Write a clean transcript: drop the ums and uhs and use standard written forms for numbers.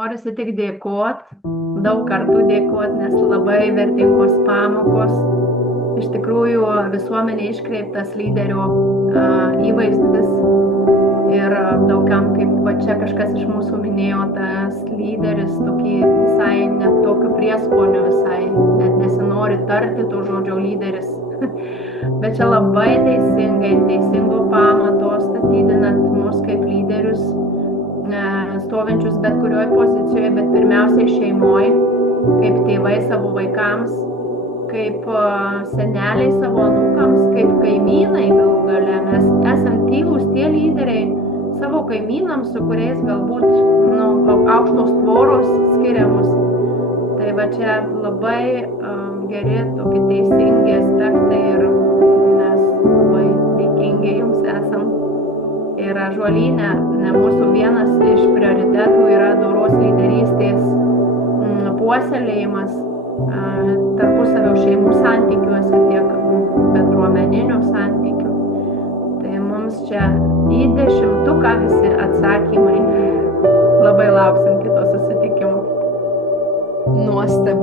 norisi tik dėkot, daug kartų dėkot, nes labai vertingos pamokos. Iš tikrųjų, visuomenė iškreiptas lyderio įvaizdis ir daugam, kaip va čia kažkas iš mūsų minėjo, tas lyderis tokį visai net tokiu prieskoniu, visai net nesinori tarti to žodžio lyderis. Bet čia labai teisingo pamato statydinant mus kaip lyderius, stovinčius bet kurioj pozicijoje, bet pirmiausiai šeimoj, kaip tėvai savo vaikams, kaip seneliai savo anūkams, kaip kaimynai galų gale. Mes esam tylūs tie lyderiai savo kaimynams, su kuriais galbūt aukštos tvoros skiriamus. Tai va čia labai geri tokie teisingi aspektai ir mes labai dėkingi jums esam. Ir Ąžuolyne mūsų vienas iš prioritetų yra doros lyderystės puoselėjimas tarpusavio šeimų santykiuose, tiek bendruomeninių santykių. Tai mums čia į 10 visi atsakymai. Labai lauksim kito susitikimo. Nuostabu.